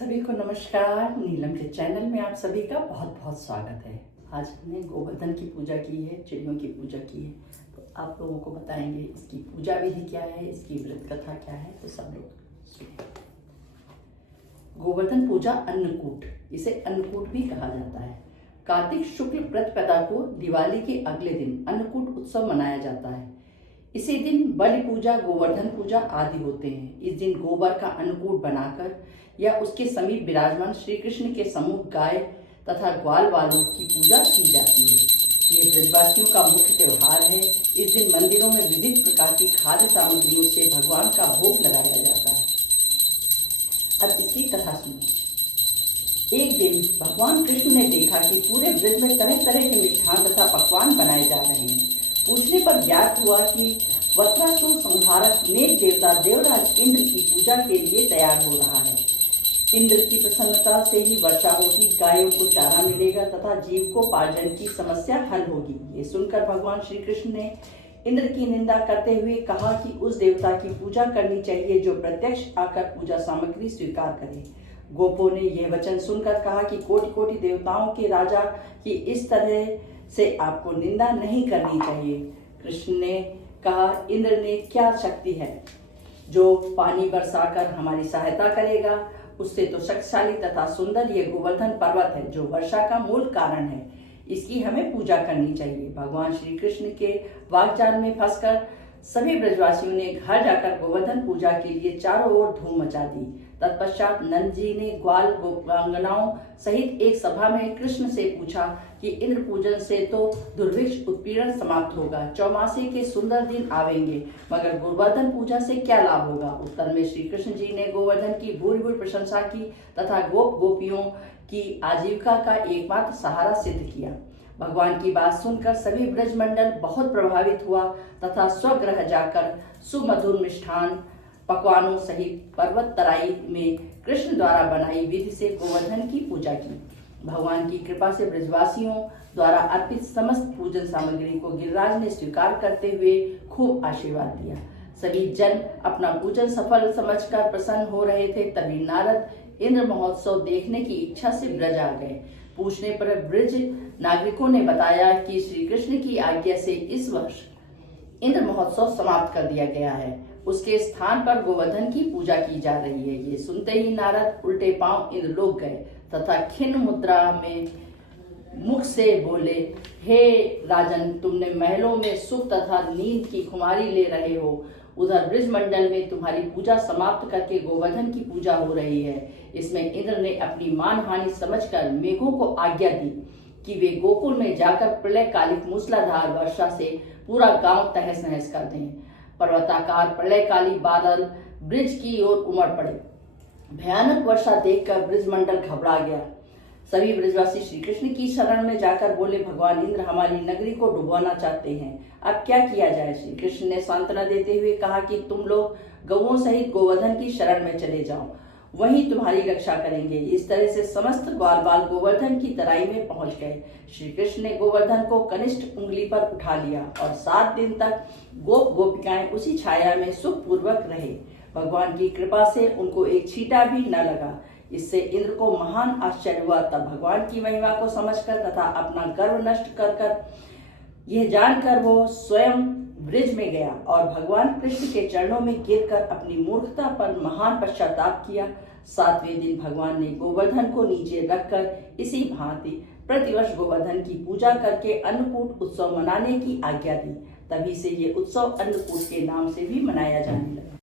सभी को नमस्कार। नीलम के चैनल में आप सभी का बहुत बहुत स्वागत है। आज हमने गोवर्धन की पूजा की है, चिड़ियों की पूजा की है, तो आप लोगों को बताएंगे इसकी पूजा विधि क्या है, इसकी व्रत कथा क्या है, तो सब लोग सुनिए। गोवर्धन पूजा अन्नकूट, इसे अन्नकूट भी कहा जाता है। कार्तिक शुक्ल प्रतिपदा को दिवाली के अगले दिन अन्नकूट उत्सव मनाया जाता है। इसी दिन बलि पूजा, गोवर्धन पूजा आदि होते हैं। इस दिन गोबर का अन्नकूट बनाकर या उसके समीप विराजमान श्री कृष्ण के सम्मुख गाय तथा ग्वाल वालों की पूजा की जाती है। ये ब्रजवासियों का मुख्य त्योहार है। इस दिन मंदिरों में विविध प्रकार की खाद्य सामग्रियों से भगवान का भोग लगाया जाता है। अब इसकी कथा सुनो। एक दिन भगवान कृष्ण ने देखा कि पूरे ब्रज में तरह तरह के मिष्ठान तथा पकवान बनाए जा रहे हैं। पूछने पर ज्ञात हुआ कि वक्रासुर संहारक मेघ देवता देवराज इंद्र की पूजा के लिए तैयार हो रहा है। इंद्र की प्रसन्नता से ही वर्षा होगी, गायों को चारा मिलेगा तथा जीविकोपार्जन की समस्या हल होगी। ये सुनकर भगवान श्री कृष्ण ने इंद्र की निंदा करते हुए कहा कि उस देवता की पूजा करनी चाहिए जो प्रत्यक्ष आकर पूजा सामग्री स्वीकार करे। गोपों ने यह वचन सुनकर कहा कि कोटि कोटि देवताओं के राजा की इस तरह से आपको निंदा नहीं करनी चाहिए। कृष्ण ने कहा, इंद्र ने क्या शक्ति है जो पानी बरसाकर हमारी सहायता करेगा। उससे तो शक्तिशाली तथा सुंदर ये गोवर्धन पर्वत है जो वर्षा का मूल कारण है। इसकी हमें पूजा करनी चाहिए। भगवान श्री कृष्ण के वाकजाल में फंसकर सभी ब्रजवासियों ने घर जाकर गोवर्धन पूजा के लिए चारों ओर धूम मचा दी। तत्पश्चात नंद जी ने ग्वाल गोपांगनाओं सहित एक सभा में कृष्ण से पूछा कि इंद्र पूजन से तो दुर्भिक्ष उत्पीड़न समाप्त होगा, चौमासे के सुंदर दिन आवेंगे, मगर गोवर्धन पूजा से क्या लाभ होगा। उत्तर में श्री कृष्ण जी ने गोवर्धन की भूरी भूरी प्रशंसा की तथा गोप गोपियों की आजीविका का एकमात्र सहारा सिद्ध किया। भगवान की बात सुनकर सभी ब्रजमंडल बहुत प्रभावित हुआ तथा स्वगृह जाकर सुमधुर मिष्ठान पकवानों सहित पर्वत तराई में कृष्ण द्वारा बनाई विधि से गोवर्धन की पूजा की। भगवान की कृपा से ब्रजवासियों द्वारा अर्पित समस्त पूजन सामग्री को गिरिराज ने स्वीकार करते हुए खूब आशीर्वाद दिया। सभी जन अपना पूजन सफल समझकर प्रसन्न हो रहे थे। तभी नारद इंद्र महोत्सव देखने की इच्छा से ब्रज आ गए। पूछने पर ब्रज नागरिकों ने बताया कि श्री कृष्ण की आज्ञा से इस वर्ष इंद्र महोत्सव समाप्त कर दिया गया है। उसके स्थान पर गोवर्धन की पूजा की जा रही है। ये सुनते ही नारद उल्टे पांव इंद्रलोक गए तथा खिन्न मुद्रा में मुख से बोले, हे राजन, तुमने महलों में सुख तथा नींद की खुमारी ले रहे हो। उधर ब्रजमंडल में तुम्हारी पूजा समाप्त करके गोवर्धन की पूजा हो रही है। इसमें इंद्र ने अपनी मानहानि समझकर मेघों को आज्ञा दी कि वे गोकुल में जाकर प्रलयकालिक मूसलाधार वर्षा से पूरा गांव तहस नहस कर दें। पर्वताकार प्रलयकाली बादल ब्रिज की ओर उमड़ पड़े। भयानक वर्षा देखकर ब्रजमंडल घबरा गया। सभी ब्रजवासी श्री कृष्ण की शरण में जाकर बोले, भगवान इंद्र हमारी नगरी को डुबोना चाहते हैं, अब क्या किया जाए। श्री कृष्ण ने सांत्वना देते हुए कहा कि तुम लोग गौओं सहित गोवर्धन की शरण में चले जाओ, वहीं तुम्हारी रक्षा करेंगे। इस तरह से समस्त ग्वाल बाल गोवर्धन की तराई में पहुंच गए। श्री कृष्ण ने गोवर्धन को कनिष्ठ उंगली पर उठा लिया और 7 दिन तक गोप गोपिकाएं उसी छाया में सुखपूर्वक रहे। भगवान की कृपा से उनको एक छींटा भी न लगा। इससे इंद्र को महान आश्चर्य हुआ। तब भगवान की महिमा को समझकर तथा अपना गर्व नष्ट कर यह जानकर वो स्वयं ब्रिज में गया और भगवान कृष्ण के चरणों में गिरकर अपनी मूर्खता पर महान पश्चाताप किया। 7वें दिन भगवान ने गोवर्धन को नीचे रखकर इसी भांति प्रतिवर्ष गोवर्धन की पूजा करके अन्नकूट उत्सव मनाने की आज्ञा दी। तभी से ये उत्सव अन्नकूट के नाम से भी मनाया जाने लगा।